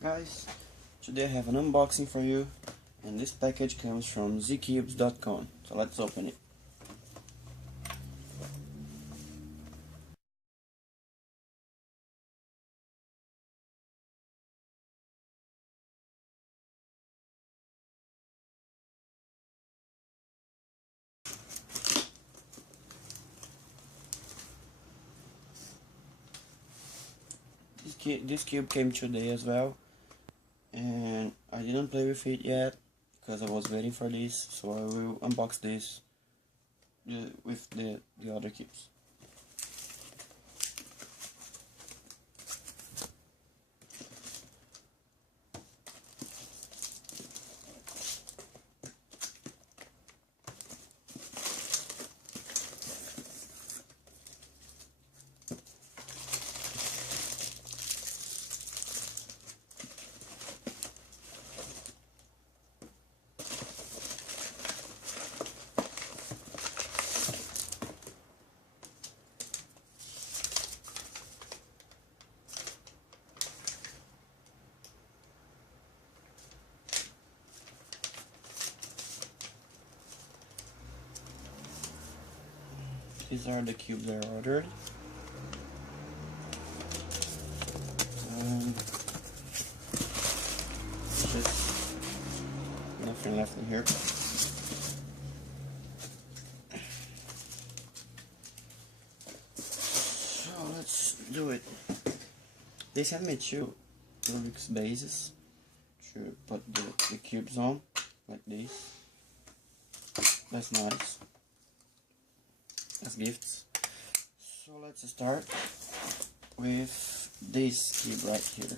Guys, today I have an unboxing for you, and this package comes from Zcube.cn, so let's open it. This cube came today as well, and I didn't play with it yet because I was waiting for this, so I will unbox this with the other cubes. These are the cubes I ordered. Just nothing left in here. So let's do it. They sent me two Rubik's bases to put the cubes on, like this. That's nice. As gifts. So let's start with this cube right here.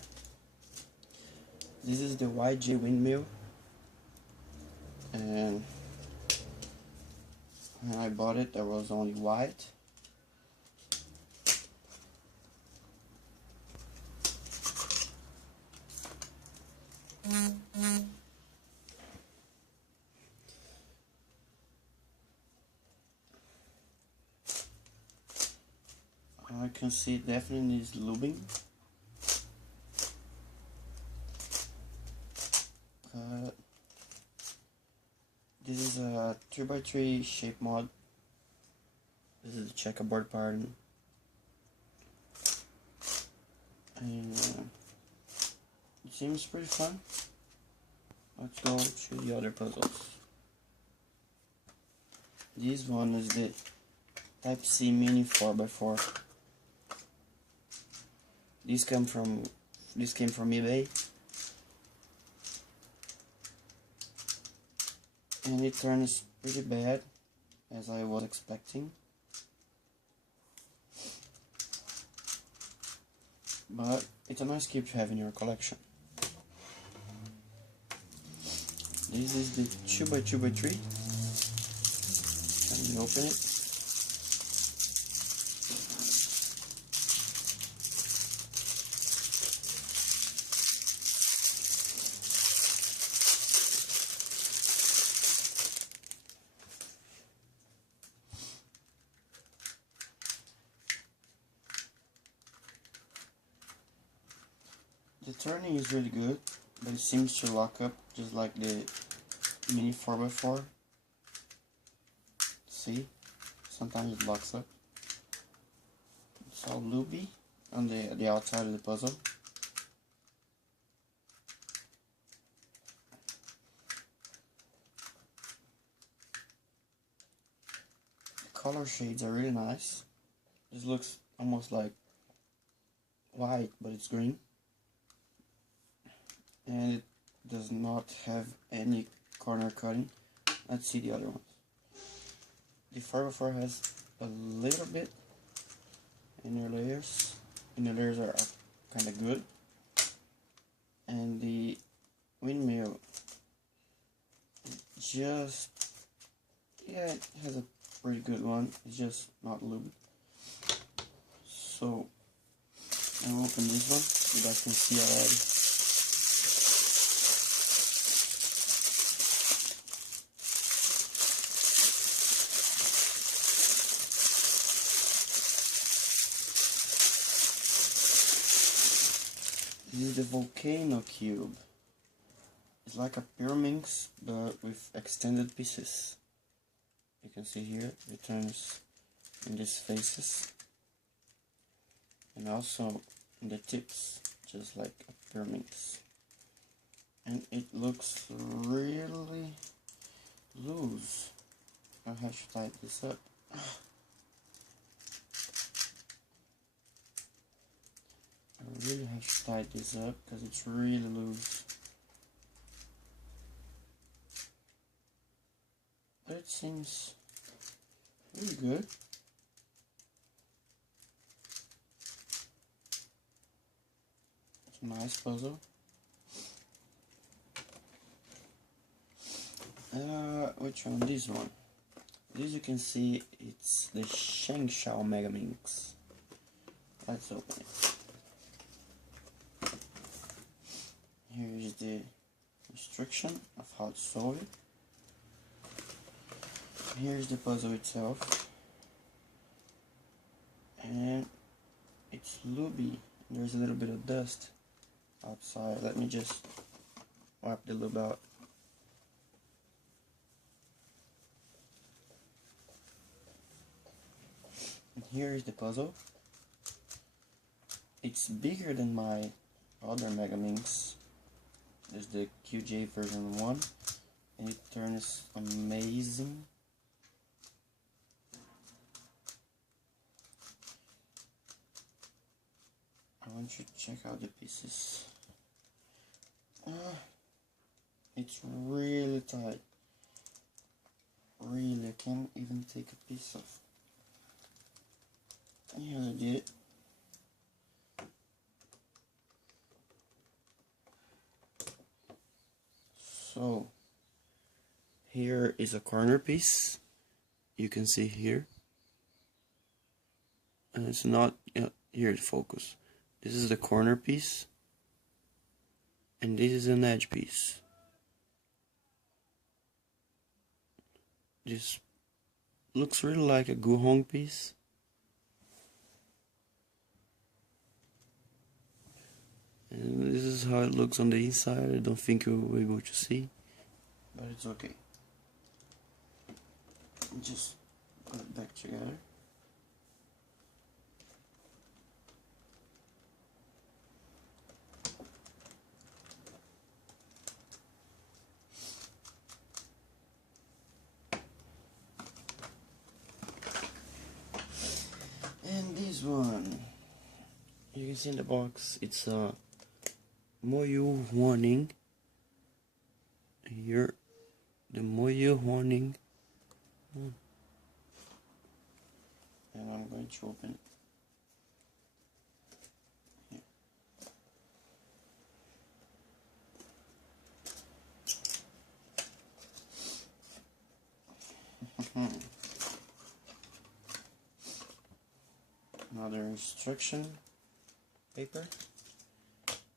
This is the YJ windmill, and when I bought it there was only white. I can see it definitely needs lubing. This is a 3x3 shape mod. This is the checkerboard part, and it seems pretty fun. Let's go to the other puzzles. This one is the Type C Mini 4x4. This came from eBay, and it turns pretty bad as I was expecting, but it's a nice cube to have in your collection. This is the 2x2x3. Let me open it. The turning is really good, but it seems to lock up just like the Mini 4x4. See? Sometimes it locks up. It's all loopy on the outside of the puzzle. The color shades are really nice. This looks almost like white, but it's green. And it does not have any corner cutting. Let's see the other ones. The 4x4 has a little bit inner layers. Inner layers are kind of good. And the windmill, just, yeah, it has a pretty good one. It's just not lubed. So I'll open this one. You guys can see already. This is the volcano cube. It's like a pyramid, but with extended pieces. You can see here it turns in these faces, and also in the tips, just like a pyramid. And it looks really loose. I have to tighten this up. I really have to tighten this up because it's really loose. But it seems really good. It's a nice puzzle. Which one? This one. This you can see it's the Shengshao Mega Minx. Let's open it. Here is the instruction of how to solve it. Here's the puzzle itself. And it's looby. There's a little bit of dust outside. Let me just wipe the lube out. And here is the puzzle. It's bigger than my other Mega Minx. There's the QJ version 1, and it turns amazing. I want you to check out the pieces. It's really tight. Really, I can't even take a piece off. Here I did it. So here is a corner piece. You can see here, and it's not here to focus. This is the corner piece, and this is an edge piece. This looks really like a Guhong piece. And this is how it looks on the inside. I don't think you'll be able to see, but it's okay. Just put it back together. And this one, you can see in the box, it's a Moyu warning. Here, the Moyu warning. And I'm going to open it. Another instruction paper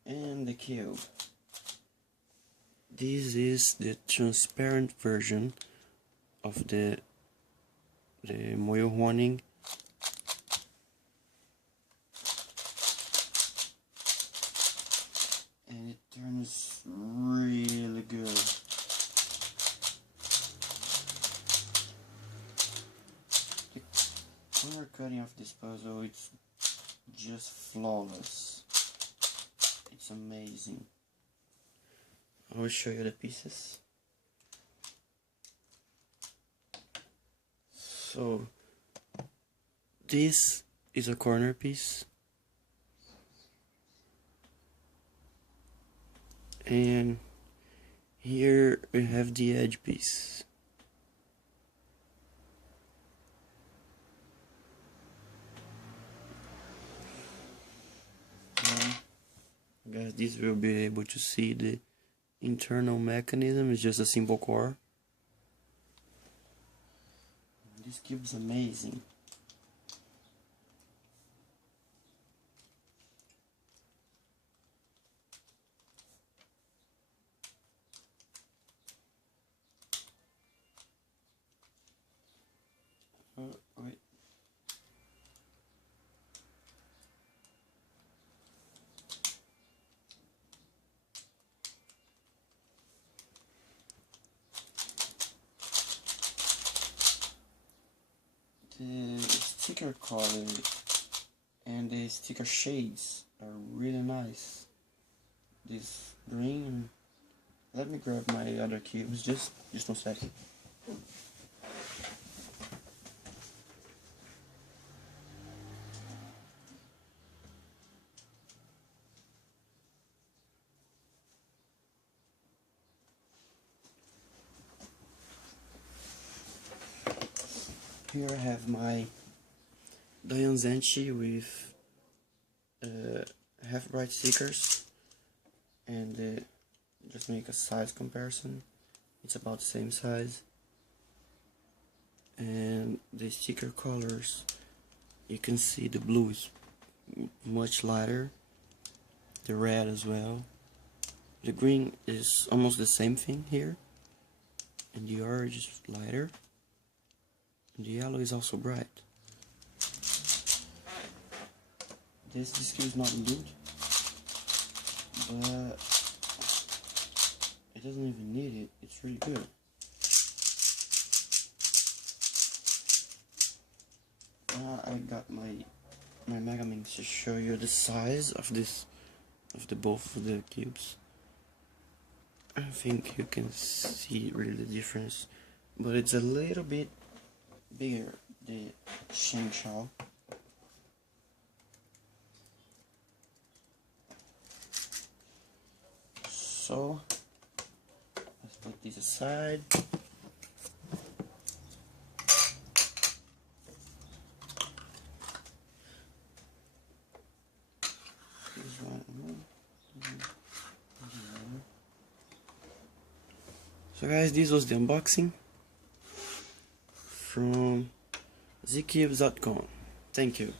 and the cube. This is the transparent version of the Moyo warning. And it turns really good. The corner cutting of this puzzle, it's just flawless. It's amazing. I will show you the pieces. So this is a corner piece, and here we have the edge piece. Guys, this will be able to see the internal mechanism. It's just a simple core. This cube is amazing. Wait. The sticker color and the sticker shades are really nice. This green. Let me grab my other cubes, just 1 second. Here I have my Zenchi with half bright stickers, and just make a size comparison. It's about the same size, and the sticker colors, you can see the blue is much lighter, the red as well, the green is almost the same thing here, and the orange is lighter, and the yellow is also bright. This Zcube is not good, but it doesn't even need it. It's really good. I got my Megaminx to show you the size of both of the cubes. I think you can see really the difference, but it's a little bit bigger, the Shengshao. So let's put this aside. So guys, this was the unboxing from Zcube.cn. Thank you.